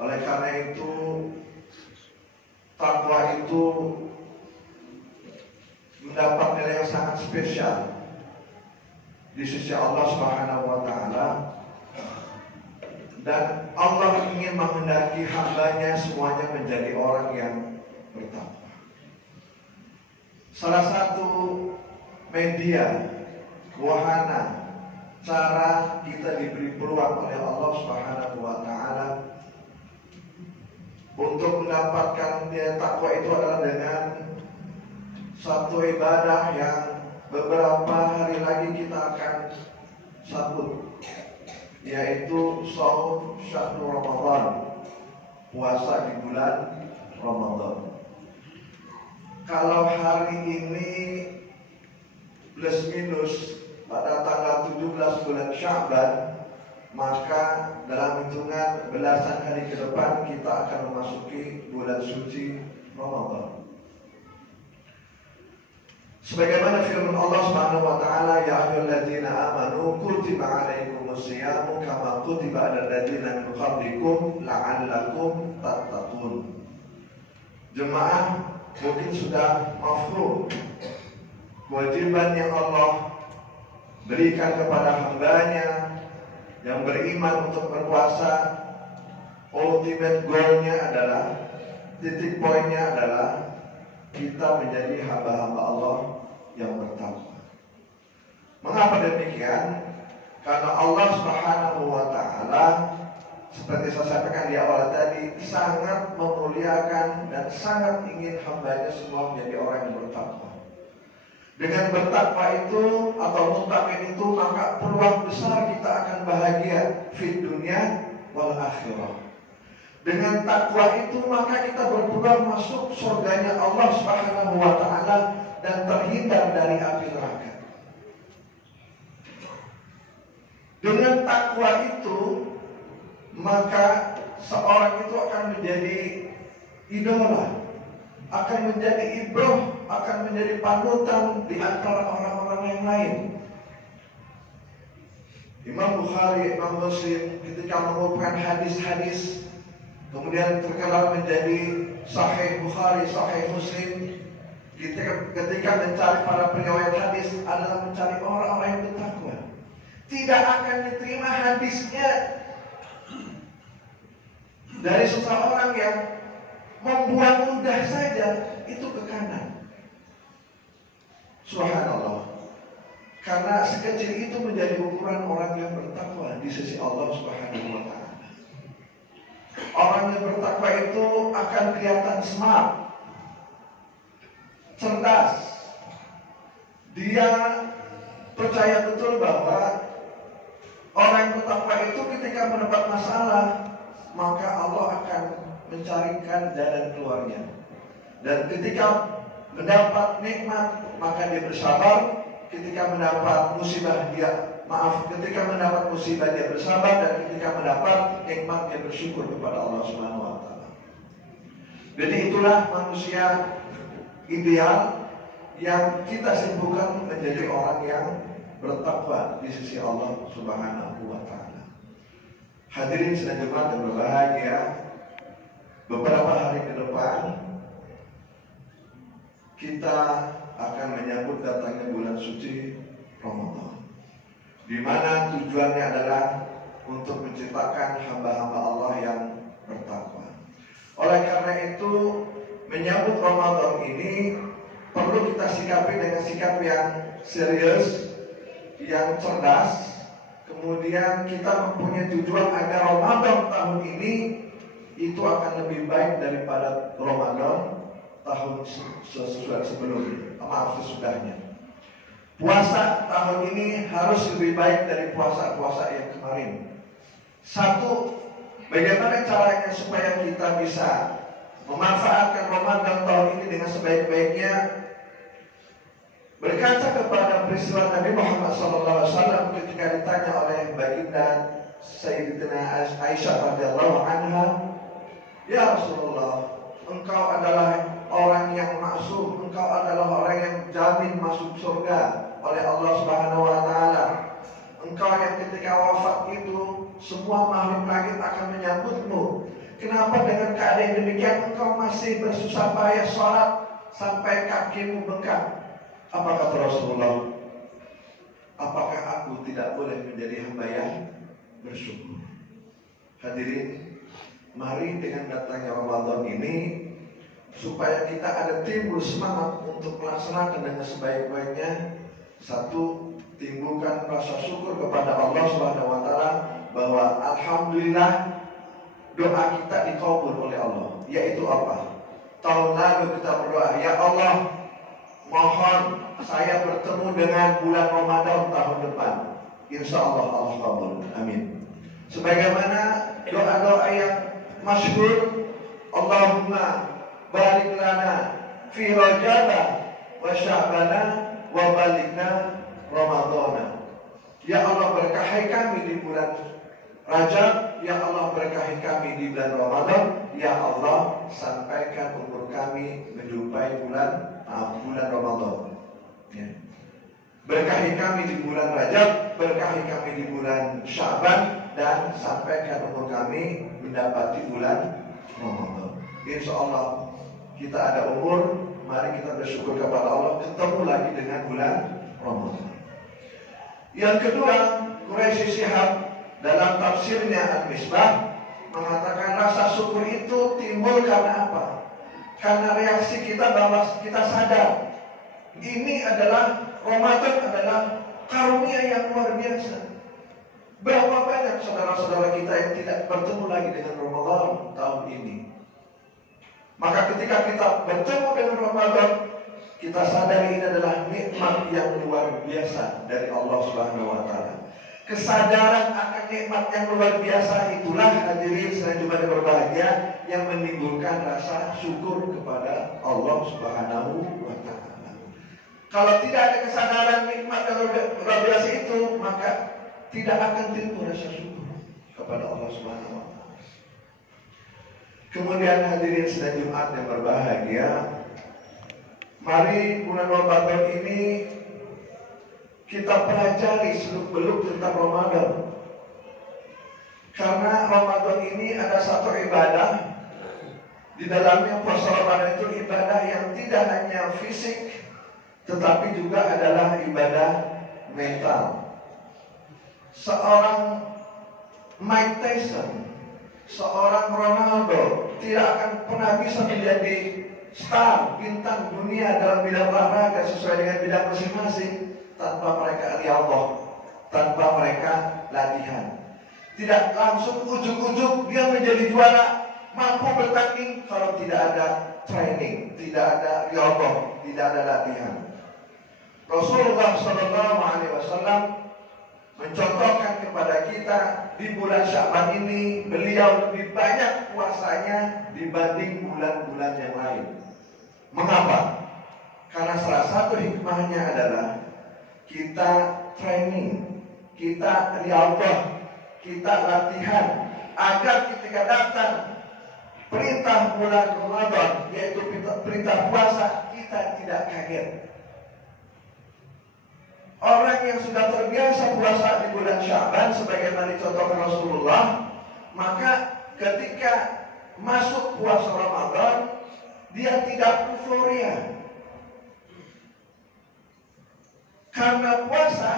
Oleh karena itu, takwa itu mendapat nilai yang sangat spesial di sisi Allah Subhanahu wa Ta'ala, dan Allah ingin menghendaki hambanya semuanya menjadi orang yang bertakwa. Salah satu media, wahana, cara kita diberi peluang oleh Allah Subhanahu wa Ta'ala untuk mendapatkan nilai takwa itu adalah dengan satu ibadah yang beberapa hari lagi kita akan sambut, yaitu shaum syahrul Ramadan, puasa di bulan Ramadan. Kalau hari ini plus minus pada tanggal 17 bulan Sya'ban, maka dalam hitungan belasan hari ke depan kita akan memasuki bulan suci Ramadan. Sebagaimana firman Allah Subhanahu wa Ta'ala, ya ayyuhalladzina amanu kutiba 'alaikumus syiyamu kama kutiba 'alal ladzina min qablikum la'allakum tattaqun. Jemaah mungkin sudah mafhum kewajiban yang Allah berikan kepada hambanya yang beriman untuk berpuasa. Ultimate goalnya adalah, titik poinnya adalah kita menjadi hamba-hamba Allah yang bertakwa. Mengapa demikian? Karena Allah Subhanahu wa Ta'ala, seperti saya sampaikan di awal tadi, sangat memuliakan dan sangat ingin hambanya semua menjadi orang yang bertakwa. Dengan bertakwa itu atau muttaqin itu, maka peluang besar kita akan bahagia fid dunya wal akhirah. Dengan takwa itu maka kita berpeluang masuk surganya Allah Subhanahu wa Ta'ala dan terhindar dari api neraka. Dengan takwa itu maka seorang itu akan menjadi idola, akan menjadi ibroh, akan menjadi panutan di antara orang-orang yang lain. Imam Bukhari, Imam Muslim ketika mengumpulkan hadis-hadis kemudian terkenal menjadi Sahih Bukhari, Sahih Muslim, ketika mencari para periwayat hadis adalah mencari orang-orang yang bertakwa. Tidak akan diterima hadisnya dari seseorang yang membuang ludah saja itu ke kanan. Subhanallah. Karena sekecil itu menjadi ukuran orang yang bertakwa di sisi Allah Subhanahu wa Ta'ala. Orang yang bertakwa itu akan kelihatan smart, cerdas. Dia percaya betul bahwa orang yang bertakwa itu ketika mendapat masalah, maka Allah akan mencarikan jalan keluarnya. Dan ketika mendapat nikmat, maka dia bersabar. Ketika mendapat musibah ketika mendapat musibah dia bersabar, dan ketika mendapat nikmat dia bersyukur kepada Allah Subhanahu wa Ta'ala. Jadi itulah manusia ideal yang kita simpulkan menjadi orang yang bertakwa di sisi Allah Subhanahu wa Ta'ala. Hadirin sedang jemaat yang berbahagia, beberapa hari ke depan kita akan menyambut datangnya bulan suci Ramadan, di mana tujuannya adalah untuk menciptakan hamba-hamba Allah yang bertakwa. Oleh karena itu, menyambut Ramadan ini perlu kita sikapi dengan sikap yang serius, yang cerdas. Kemudian kita mempunyai tujuan agar Ramadan tahun ini itu akan lebih baik daripada Ramadan tahun sesudahnya. Puasa tahun ini harus lebih baik dari puasa-puasa yang kemarin. Satu, bagaimana caranya supaya kita bisa memanfaatkan Ramadan tahun ini dengan sebaik-baiknya? Berkaca kepada peristiwa Nabi Muhammad SAW ketika ditanya oleh baginda Sayyidatina Aisyah radhiyallahu anha, "Ya Rasulullah, engkau adalah orang yang maksum, engkau adalah orang yang jamin masuk surga oleh Allah Subhanahu wa Ta'ala. Engkau yang ketika wafat itu semua makhluk langit akan menyambutmu. Kenapa dengan keadaan demikian engkau masih bersusah payah sholat sampai kakimu bengkak? Apa kata Rasulullah? Apakah aku tidak boleh menjadi hamba yang bersyukur? Hadirin, mari dengan datangnya Ramadan ini, supaya kita ada timbul semangat untuk melaksanakan dengan sebaik-baiknya. Satu, timbulkan rasa syukur kepada Allah Subhanahu wa taala bahwa alhamdulillah doa kita dikabul oleh Allah. Yaitu apa? Tahun lalu kita berdoa, ya Allah, mohon saya bertemu dengan bulan Ramadan tahun depan. Insya Allah Allah kabul. Amin. Sebagaimana doa-doa yang masyhur, Allahumma barik lana fi Rajaba wa Sya'bana wa balikna Ramadana. Ya Allah, berkahi kami di bulan Rajab. Ya Allah, berkahi kami di bulan Ramadan. Ya Allah, sampaikan umur kami menjumpai bulan Ramadan. Ya. Berkahi kami di bulan Rajab, berkahi kami di bulan Sya'ban, dan sampaikan umur kami mendapati bulan Ramadan. Insya Allah kita ada umur, mari kita bersyukur kepada Allah ketemu lagi dengan bulan Ramadan. Yang kedua, Quraisy Shihab dalam tafsirnya Al-Misbah mengatakan rasa syukur itu timbul karena apa? Karena reaksi kita bahwa kita sadar ini adalah Ramadan adalah karunia yang luar biasa. Berapa banyak saudara-saudara kita yang tidak bertemu lagi dengan Ramadan tahun ini. Maka ketika kita bertemu dengan Ramadan, kita sadari ini adalah nikmat yang luar biasa dari Allah Subhanahu wa taala. Kesadaran akan nikmat yang luar biasa itulah, hadirin sekalian jemaat yang berbahagia, yang menimbulkan rasa syukur kepada Allah Subhanahu wa taala. Kalau tidak ada kesadaran nikmat yang luar biasa itu, maka tidak akan timbul rasa syukur kepada Allah Subhanahu wa taala. Kemudian hadirin sedang Jumat yang berbahagia, mari bulan Ramadan ini kita pelajari seluk-beluk tentang Ramadan. Karena Ramadan ini ada satu ibadah, di dalamnya puasa Ramadan itu ibadah yang tidak hanya fisik, tetapi juga adalah ibadah mental. Seorang Mike Tyson, seorang Ronaldo tidak akan pernah bisa menjadi star, bintang dunia dalam bidang olahraga sesuai dengan bidang masing-masing tanpa mereka riyadhah, tanpa mereka latihan. Tidak langsung ujuk-ujuk dia menjadi juara, mampu bertanding kalau tidak ada training, tidak ada riyadhah, tidak ada latihan. Rasulullah SAW mencontohkan kepada kita di bulan Sya'ban ini, beliau lebih banyak puasanya dibanding bulan-bulan yang lain. Mengapa? Karena salah satu hikmahnya adalah kita training, kita riyadhah, kita latihan agar ketika datang perintah bulan Ramadan, yaitu perintah puasa, kita tidak kaget. Orang yang sudah terbiasa puasa di bulan Sya'ban sebagaimana dicontohkan Rasulullah, maka ketika masuk puasa Ramadan, dia tidak euforia. Karena puasa,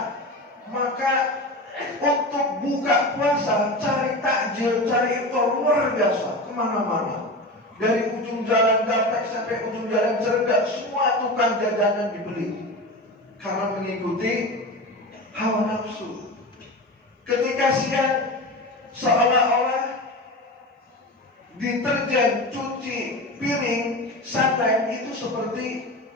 maka untuk buka puasa, cari takjil, cari iftar luar biasa, kemana-mana. Dari ujung jalan Gapek sampai ujung jalan Cerdak, semua tukang jajanan dibeli. Karena mengikuti hawa nafsu. Ketika siang, seolah-olah deterjen, cuci, piring, santai itu seperti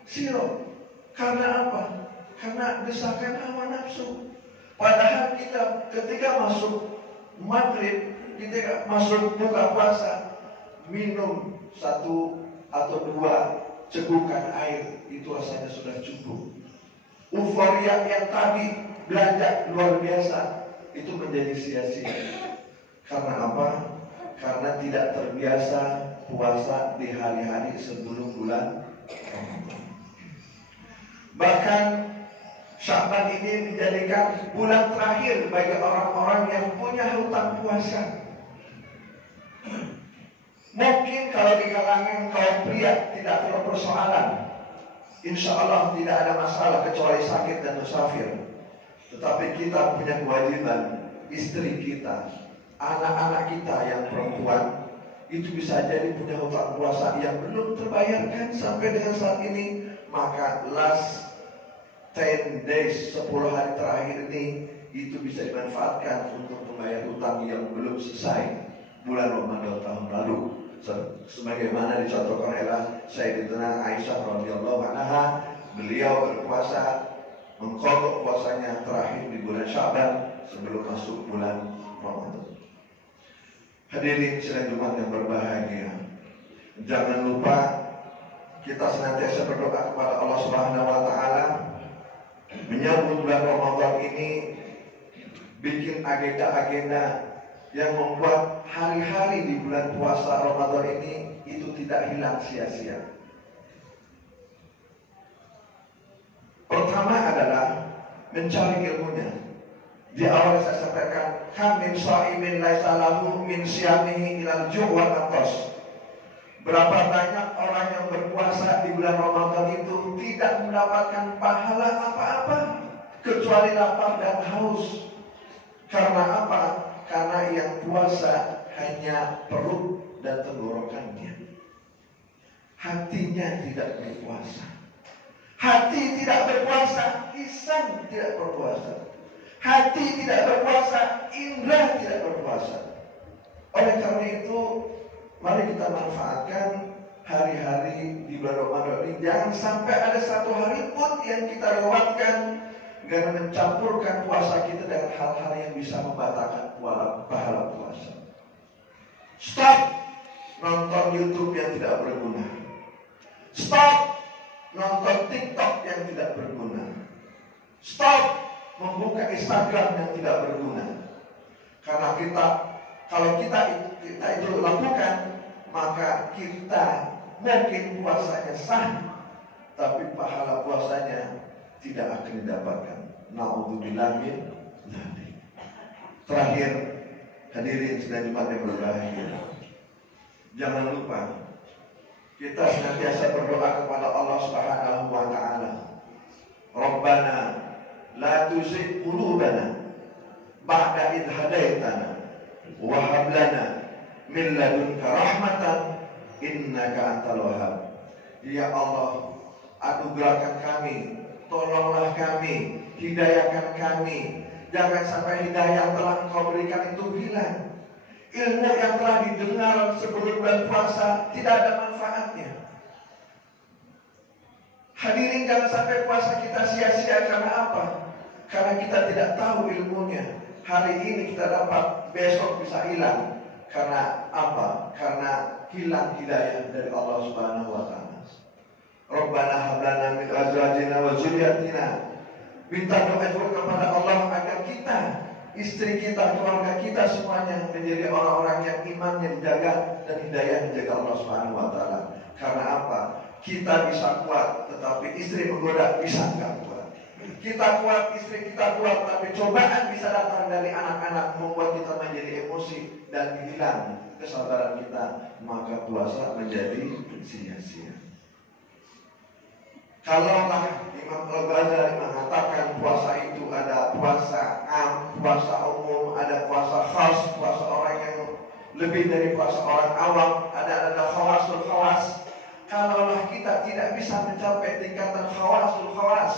sirup. Karena apa? Karena desakan hawa nafsu. Padahal kita ketika masuk maghrib, ketika masuk buka puasa, minum 1 atau 2 cegukan air, itu rasanya sudah cukup. Euforia yang tadi belanja luar biasa itu menjadi sia-sia. Karena apa? Karena tidak terbiasa puasa di hari-hari sebelum bulan Ramadan. Bahkan Sya'ban ini menjadikan bulan terakhir bagi orang-orang yang punya hutang puasa. Mungkin kalau di kalangan kaum pria tidak ada persoalan, insya Allah tidak ada masalah kecuali sakit dan musafir. Tetapi kita punya kewajiban, istri kita, anak-anak kita yang perempuan, itu bisa jadi punya hutang puasa yang belum terbayarkan sampai dengan saat ini. Maka last 10 days, 10 hari terakhir ini, itu bisa dimanfaatkan untuk membayar hutang yang belum selesai bulan Ramadan tahun lalu. Sebagaimana dicontohkan oleh Sayyidatina Aisyah radhiyallahu anha, beliau berpuasa mengqadha puasanya terakhir di bulan Sya'ban sebelum masuk bulan Ramadan. Hadirin sidang Jumat yang berbahagia, jangan lupa kita senantiasa berdoa kepada Allah Subhanahu wa taala menyambut bulan Ramadan ini, bikin agenda-agenda yang membuat hari-hari di bulan puasa Ramadan ini itu tidak hilang sia-sia. Pertama adalah mencari ilmunya. Di awal saya sampaikan, kam min shaimin laisa lahu min siyamihi ilal ju' wal atas. Berapa banyak orang yang berpuasa di bulan Ramadan itu tidak mendapatkan pahala apa-apa kecuali lapar dan haus. Karena apa? Karena yang puasa hanya perut dan tenggorokannya, hatinya tidak berpuasa. Hati tidak berpuasa, lisan tidak berpuasa. Hati tidak berpuasa, indera tidak berpuasa. Oleh karena itu, mari kita manfaatkan hari-hari di bulan Ramadan ini. Jangan sampai ada satu hari pun yang kita lewatkan karena mencampurkan puasa kita dengan hal-hal yang bisa membatalkan pahala puasa. Stop nonton YouTube yang tidak berguna. Stop nonton TikTok yang tidak berguna. Stop membuka Instagram yang tidak berguna. Karena kalau kita itu lakukan, maka kita mungkin puasanya sah, tapi pahala puasanya tidak akan didapatkan. Na'udzubillah min dzalik. Terakhir, hadirin sidang Jumat yang berbahagia, jangan lupa kita senantiasa berdoa kepada Allah Subhanahu wa taala. Rabbana la tuzigh qulubana ba'da idh hadaitana wa hab lana min ladunka rahmatan innaka antal wahhab. Ya Allah, anugerahkan kami, tolonglah kami, hidayahkan kami. Jangan sampai hidayah yang telah Engkau berikan itu hilang. Ilmu yang telah didengar sebelum bulan puasa tidak ada manfaatnya. Hadirin, jangan sampai puasa kita sia-sia. Karena apa? Karena kita tidak tahu ilmunya. Hari ini kita dapat, besok bisa hilang. Karena apa? Karena hilang hidayah dari Allah Subhanahu wa taala. Rabbana hab lana min azwajina wa dzurriyyatina. Minta doa kepada Allah agar kita, istri kita, keluarga kita semuanya menjadi orang-orang yang imannya dijaga dan hidayah dijaga Allah Subhanahu wa taala. Karena apa? Kita bisa kuat, tetapi istri menggoda bisa enggak kuat. Kita kuat, istri kita kuat, tapi cobaan bisa datang dari anak-anak membuat kita menjadi emosi dan hilang kesabaran kita, maka puasa menjadi sia-sia. Kalaulah Imam Al-Ghazali mengatakan puasa itu ada puasa am, puasa umum, ada puasa khas, puasa orang yang lebih dari puasa orang awam, ada khawasul khawas. Kalaulah kita tidak bisa mencapai tingkatan khawasul khawas,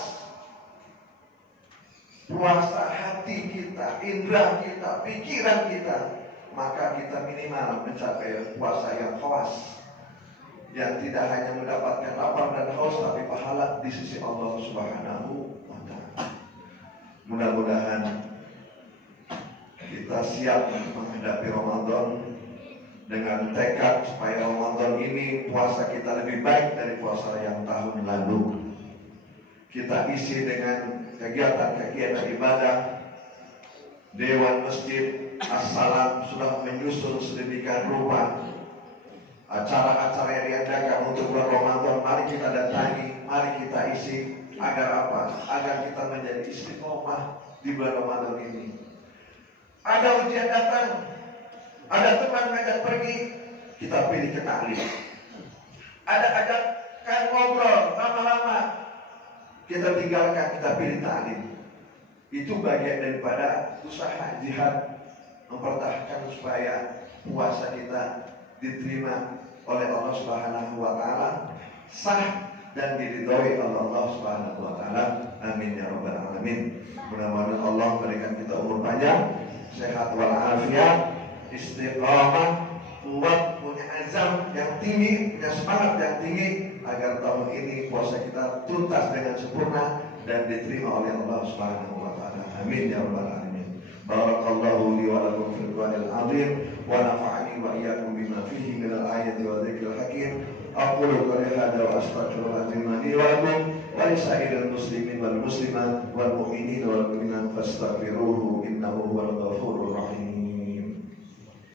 puasa hati kita, indera kita, pikiran kita, maka kita minimal mencapai puasa yang khawas, yang tidak hanya mendapatkan lapar dan haus, tapi pahala di sisi Allah Subhanahu wa ta'ala. Mudah-mudahan kita siap menghadapi Ramadan dengan tekad supaya Ramadan ini puasa kita lebih baik dari puasa yang tahun lalu. Kita isi dengan kegiatan-kegiatan ibadah. Dewan Masjid As-Salam sudah menyusun sedemikian rupa acara-acara yang diadakan untuk bulan Ramadan. Mari kita datangi, mari kita isi. Agar apa? Agar kita menjadi istiqomah di bulan Ramadan ini. Ada ujian datang, ada teman ngajak pergi, kita pilih ke taklim. Ada kan ngobrol lama-lama, kita tinggalkan, kita pilih taklim. Itu bagian daripada usaha jihad mempertahankan supaya puasa kita diterima oleh Allah Subhanahu wa taala, sah dan diridhoi oleh Allah Subhanahu wa taala. Amin ya rabbal alamin. Mudah-mudahan Allah berikan kita umur panjang, sehat walafiat, istiqamah, kuat, punya azam yang tinggi, punya semangat yang tinggi, agar tahun ini puasa kita tuntas dengan sempurna dan diterima oleh Allah Subhanahu wa taala. Amin ya rabbal alamin. Barakallahu li wa lakum fil Qur'anil azim wa nafa'ani wa iyyakum bima fihi minal ayati wa dzikril hakim. Aqulu qawli hadza wa astaghfirullaha li wa lakum wa li sa'iril muslimin wal muslimat wal mu'minin wal mu'minat fastaghfiruhu innahu huwal ghafurur rahim.